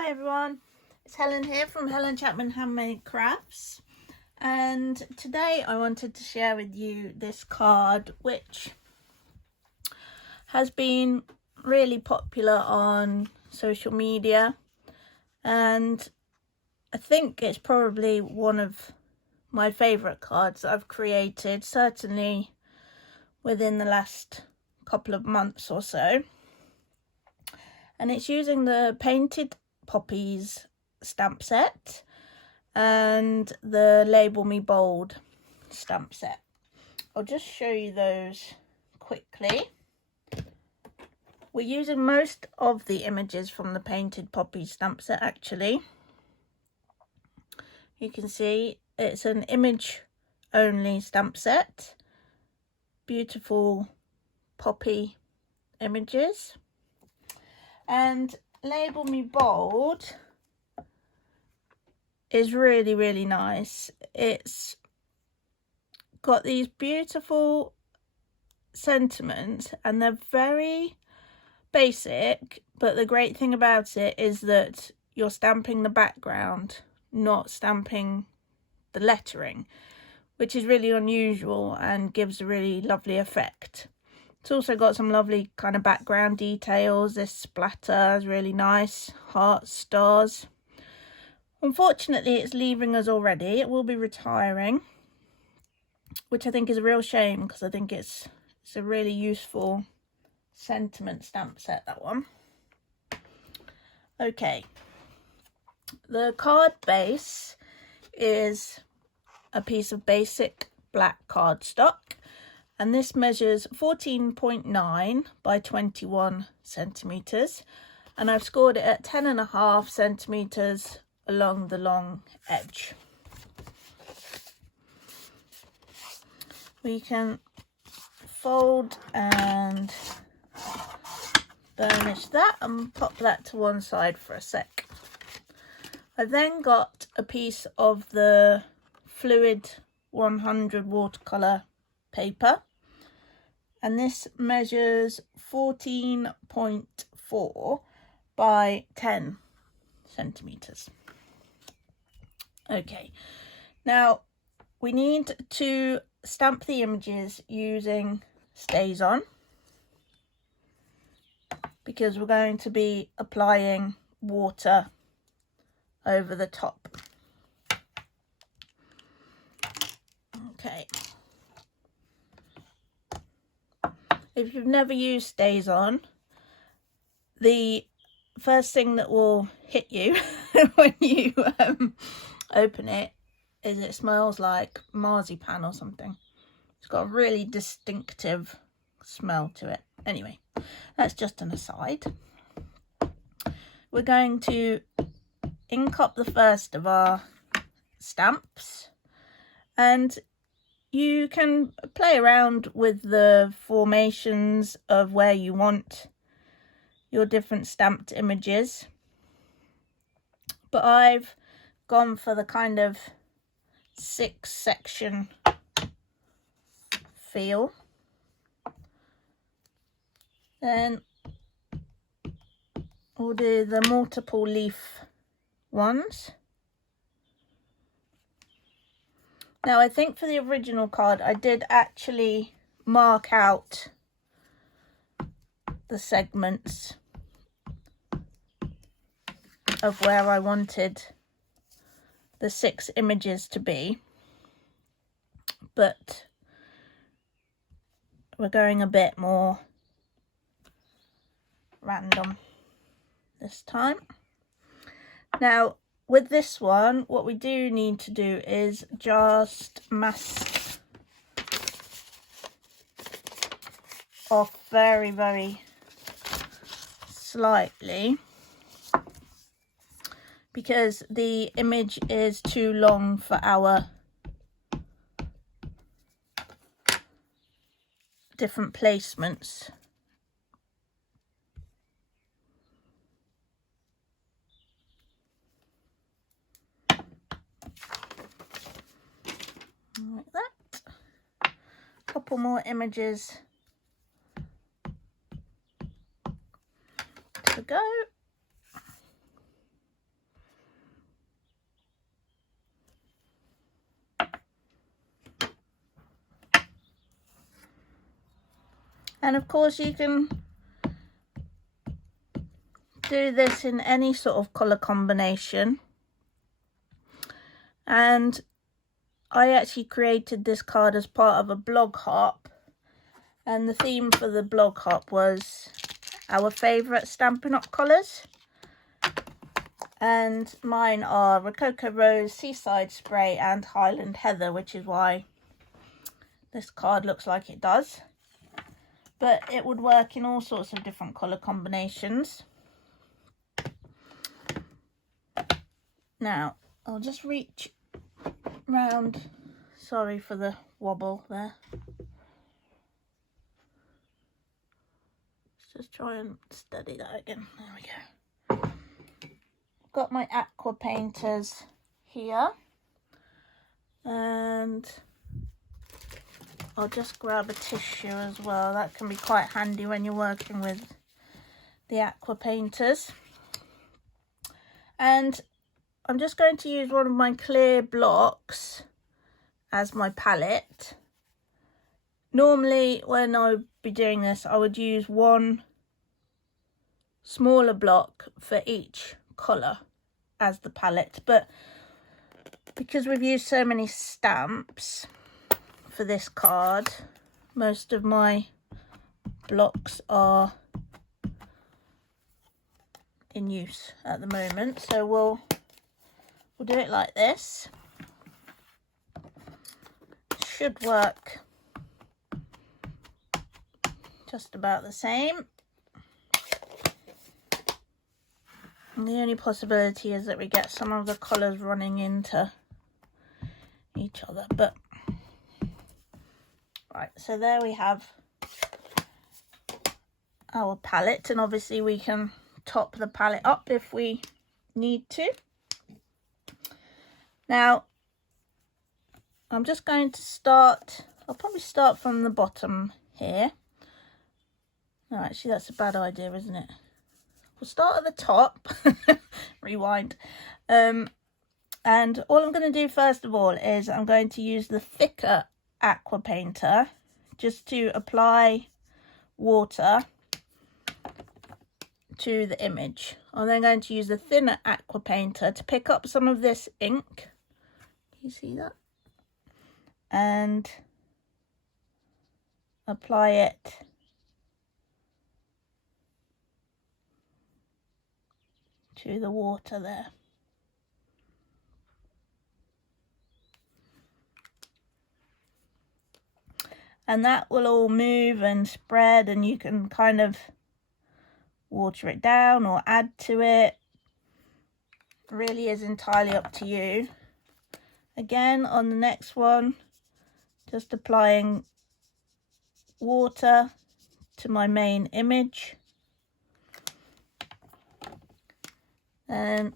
Hi everyone, it's Helen here from Helen Chapman Handmade Crafts, and today I wanted to share with you this card which has been really popular on social media, and I think it's probably one of my favourite cards I've created, certainly within the last couple of months or so. And it's using the painted Poppies Stamp Set and the Label Me Bold stamp set. I'll just show you those quickly. We're using most of the images from the painted Poppies stamp set actually. You can see it's an image only stamp set. Beautiful poppy images. And Label Me Bold is really nice. It's got these beautiful sentiments and they're very basic, but the great thing about it is that you're stamping the background, not stamping the lettering, which is really unusual and gives a really lovely effect. It's also got some lovely kind of background details. This splatter is really nice. Hearts, stars. Unfortunately, it's leaving us already. It will be retiring, which I think is a real shame because I think it's a really useful sentiment stamp set, that one. Okay. The card base is a piece of basic black cardstock. And this measures 14.9 by 21 centimetres. And I've scored it at 10.5 centimetres along the long edge. We can fold and burnish that and pop that to one side for a sec. I've then got a piece of the Fluid 100 watercolour paper. And this measures 14.4 by 10 centimetres. Okay, now we need to stamp the images using StazOn because we're going to be applying water over the top. Okay. If you've never used StazOn, the first thing that will hit you when you open it is it smells like marzipan or something. It's got a really distinctive smell to it. Anyway, that's just an aside. We're going to ink up the first of our stamps, and you can play around with the formations of where you want your different stamped images. But I've gone for the kind of 6-section feel. Then we'll do the multiple leaf ones. Now, I think for the original card, I did actually mark out the segments of where I wanted the 6 images to be, but we're going a bit more random this time. Now, with this one, what we do need to do is just mask off very slightly because the image is too long for our different placements. Like that. Couple more images to go. And of course you can do this in any sort of colour combination. And I actually created this card as part of a blog hop, and the theme for the blog hop was our favourite Stampin' Up colours. And mine are Rococo Rose, Seaside Spray and Highland Heather, which is why this card looks like it does. But it would work in all sorts of different colour combinations. Now, I'll just reach round. Sorry for the wobble there. Let's just try and steady that again. There we go. Got my aqua painters here, and I'll just grab a tissue as well. That can be quite handy when you're working with the aqua painters. And I'm just going to use one of my clear blocks as my palette. Normally when I would be doing this, I would use one smaller block for each colour as the palette, but because we've used so many stamps for this card, most of my blocks are in use at the moment, so we'll do it like this. Should work just about the same. And the only possibility is that we get some of the colours running into each other, but right, so there we have our palette, and obviously we can top the palette up if we need to. Now I'm just going to start, I'll probably start from the bottom here. No, actually that's a bad idea, isn't it? We'll start at the top. Rewind. And all I'm going to do first of all is I'm going to use the thicker aqua painter just to apply water to the image. I'm then going to use the thinner aqua painter to pick up some of this ink. Can you see that? And apply it to the water there. And that will all move and spread, and you can kind of water it down or add to it. Really is entirely up to you. Again, on the next one, just applying water to my main image. And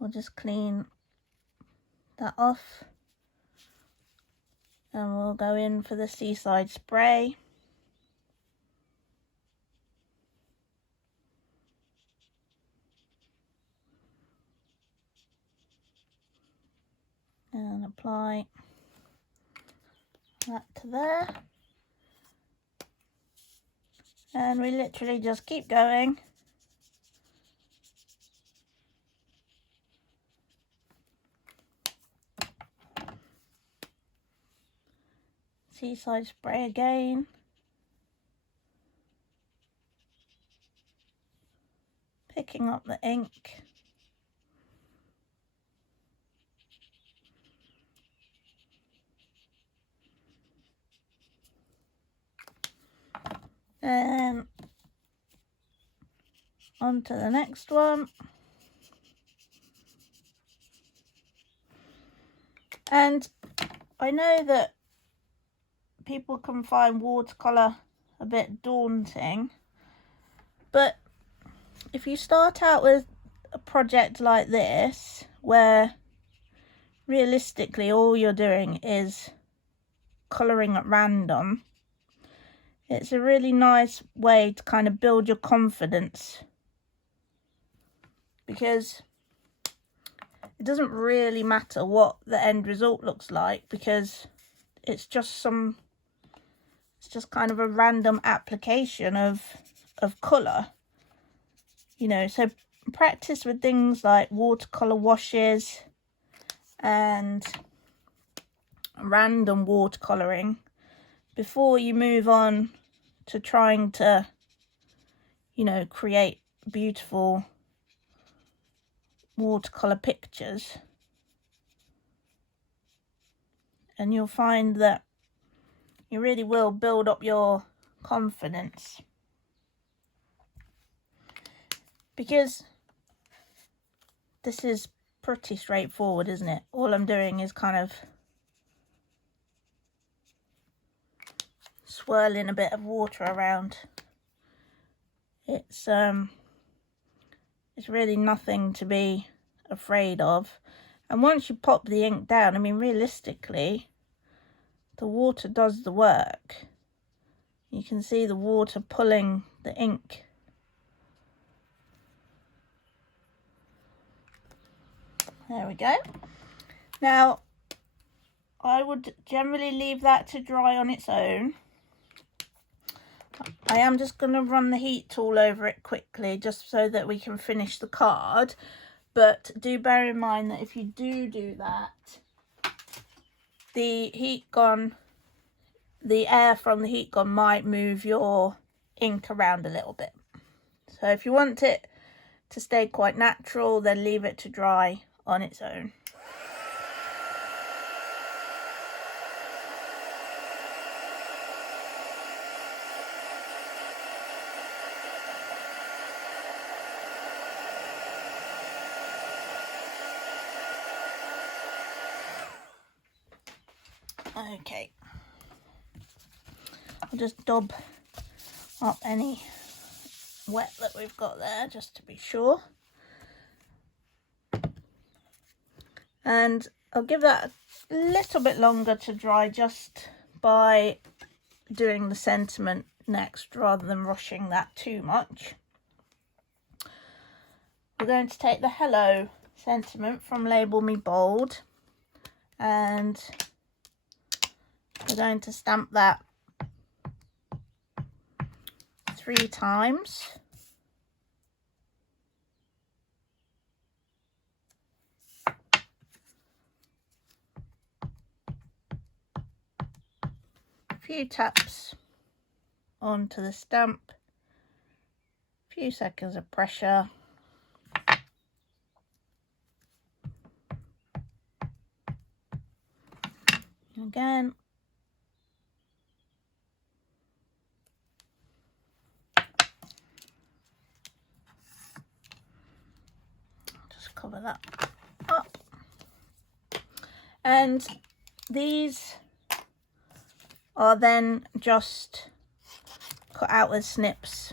we'll just clean that off. And we'll go in for the Seaside Spray. And apply that to there. And we literally just keep going. Seaside Spray again. Picking up the ink. And on to the next one. And I know that people can find watercolour a bit daunting, but if you start out with a project like this, where realistically all you're doing is colouring at random, it's a really nice way to kind of build your confidence, because it doesn't really matter what the end result looks like, because it's just some It's just kind of a random application of colour, you know. So practice with things like watercolour washes and random watercolouring before you move on to trying to, you know, create beautiful watercolour pictures. And you'll find that you really will build up your confidence, because this is pretty straightforward, isn't it? All I'm doing is kind of swirling a bit of water around. It's really nothing to be afraid of. And once you pop the ink down, I mean, realistically, the water does the work. You can see the water pulling the ink. There we go. Now, I would generally leave that to dry on its own. I am just going to run the heat tool over it quickly just so that we can finish the card. But do bear in mind that if you do that, the heat gun, the air from the heat gun might move your ink around a little bit. So if you want it to stay quite natural, then leave it to dry on its own. Okay, I'll just dab up any wet that we've got there just to be sure. And I'll give that a little bit longer to dry just by doing the sentiment next rather than rushing that too much. We're going to take the Hello sentiment from Label Me Bold, and we're going to stamp that 3 times. A few taps onto the stamp, a few seconds of pressure. Again. Just cover that up. And these are then just cut out with snips.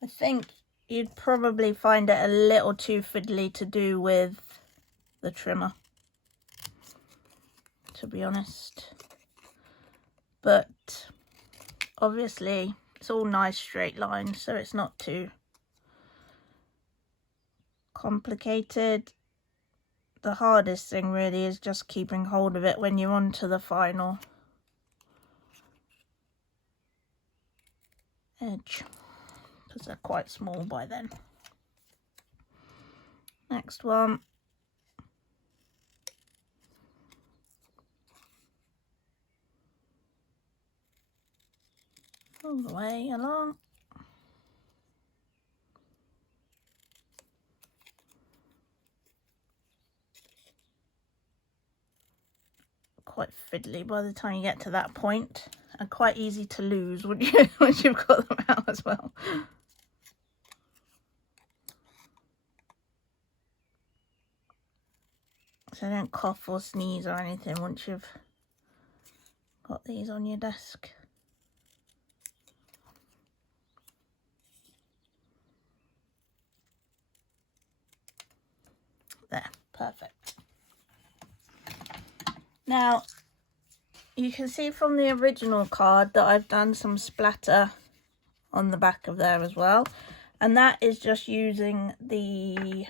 I think you'd probably find it a little too fiddly to do with the trimmer, to be honest. But obviously it's all nice straight lines, so it's not too complicated. The hardest thing really is just keeping hold of it when you're on to the final edge, because they're quite small by then. Next one. All the way along. Quite fiddly by the time you get to that point, and quite easy to lose once you've got them out as well. So don't cough or sneeze or anything once you've got these on your desk. There, perfect. Now, you can see from the original card that I've done some splatter on the back of there as well. And that is just using the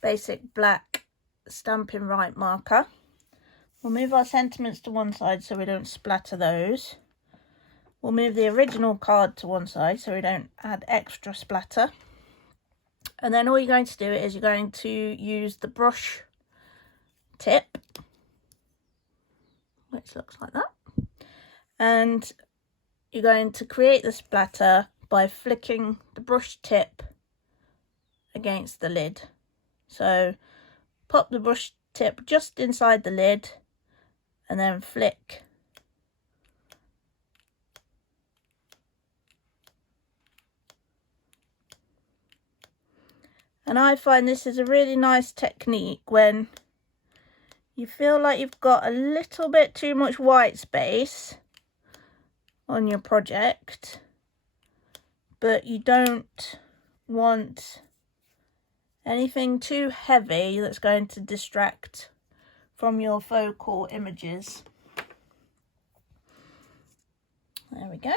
basic black Stampin' Right marker. We'll move our sentiments to one side so we don't splatter those. We'll move the original card to one side so we don't add extra splatter. And then all you're going to do is you're going to use the brush tip, which looks like that. And you're going to create the splatter by flicking the brush tip against the lid. So pop the brush tip just inside the lid and then flick. And I find this is a really nice technique when you feel like you've got a little bit too much white space on your project, but you don't want anything too heavy that's going to distract from your focal images. There we go.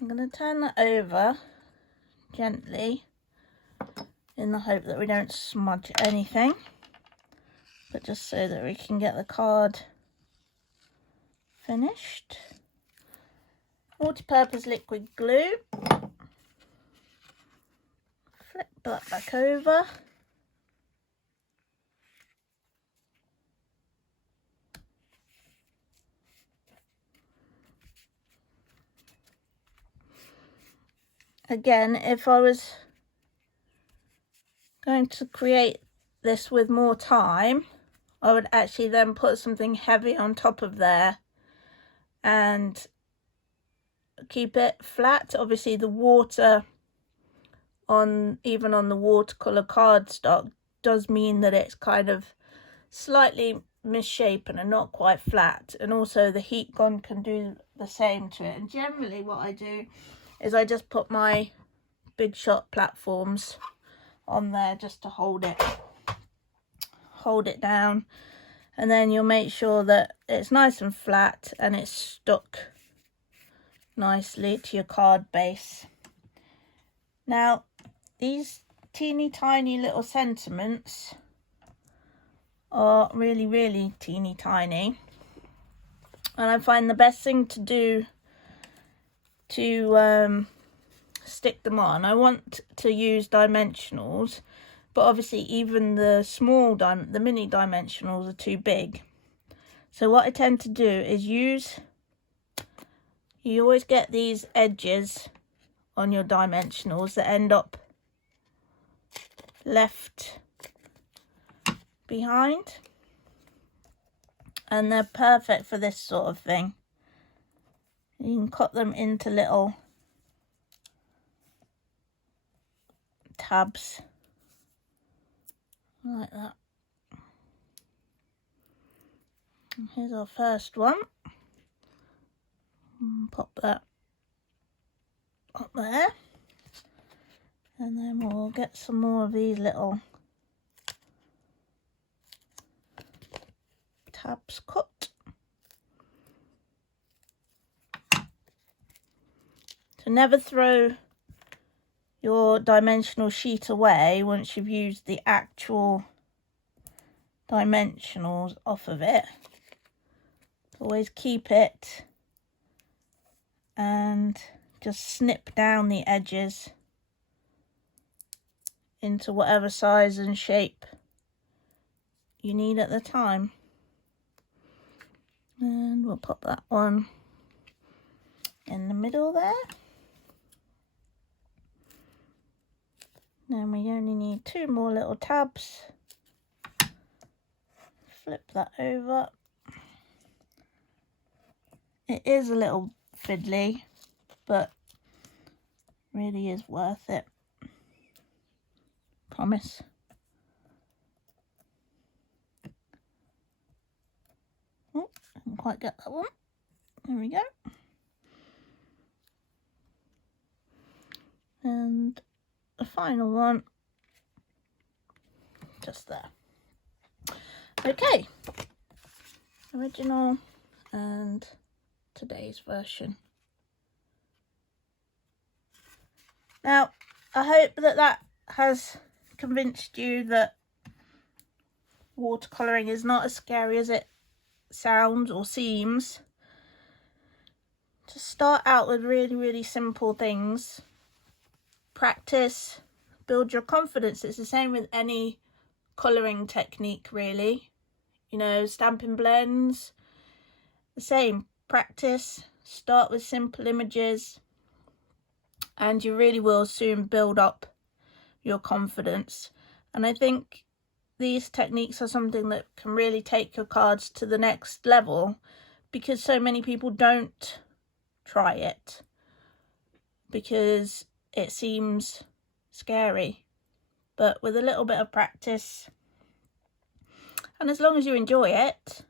I'm going to turn that over gently in the hope that we don't smudge anything, but just so that we can get the card finished. Multi-purpose liquid glue. Flip that back over. Again, if I was going to create this with more time, I would actually then put something heavy on top of there and keep it flat. Obviously the water on, even on the watercolour cardstock, does mean that it's kind of slightly misshapen and not quite flat, and also the heat gun can do the same to it. And generally what I do is I just put my Big Shot platforms on there just to hold it down, and then you'll make sure that it's nice and flat and it's stuck nicely to your card base. Now these teeny tiny little sentiments are really teeny tiny, and I find the best thing to do to stick them on, I want to use dimensionals, but obviously even the the mini dimensionals are too big. So what I tend to do is you always get these edges on your dimensionals that end up left behind, and they're perfect for this sort of thing. You can cut them into little tabs like that. And here's our first one. Pop that up there, and then we'll get some more of these little tabs cut. So never throw your dimensional sheet away once you've used the actual dimensionals off of it. Always keep it and just snip down the edges into whatever size and shape you need at the time. And we'll pop that one in the middle there. Then we only need two more little tabs. Flip that over. It is a little fiddly, but really is worth it. Promise. Oh, I didn't quite get that one. There we go. And the final one, just there. Okay, original and today's version. Now, I hope that has convinced you that watercolouring is not as scary as it sounds or seems, just start out with really simple things. Practice, build your confidence. It's the same with any colouring technique, really. You know, stamping blends, the same. Practice, start with simple images, and you really will soon build up your confidence. And I think these techniques are something that can really take your cards to the next level, because so many people don't try it because it seems scary. But with a little bit of practice, and as long as you enjoy it,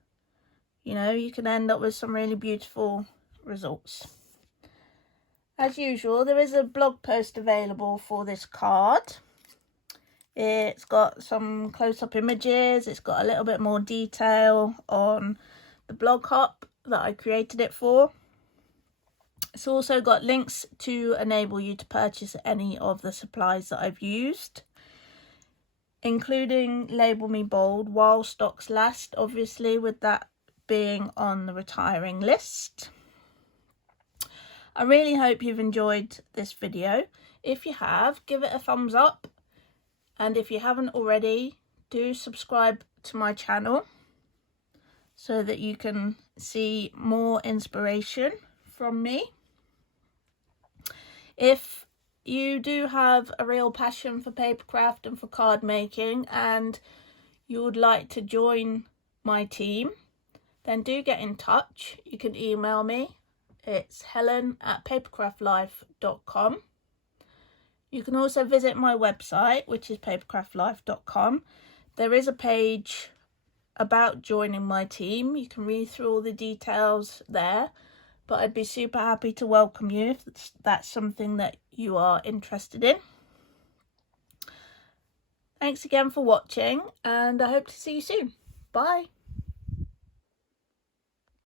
you know, you can end up with some really beautiful results. As usual, there is a blog post available for this card. It's got some close-up images. It's got a little bit more detail on the blog hop that I created it for. It's also got links to enable you to purchase any of the supplies that I've used, including Label Me Bold while stocks last, obviously, with that being on the retiring list. I really hope you've enjoyed this video. If you have, give it a thumbs up. And if you haven't already, do subscribe to my channel so that you can see more inspiration from me. If you do have a real passion for papercraft and for card making, and you would like to join my team, then do get in touch. You can email me. It's helen@papercraftlife.com. You can also visit my website, which is papercraftlife.com. There is a page about joining my team. You can read through all the details there, but I'd be super happy to welcome you if that's something that you are interested in. Thanks again for watching, and I hope to see you soon. Bye.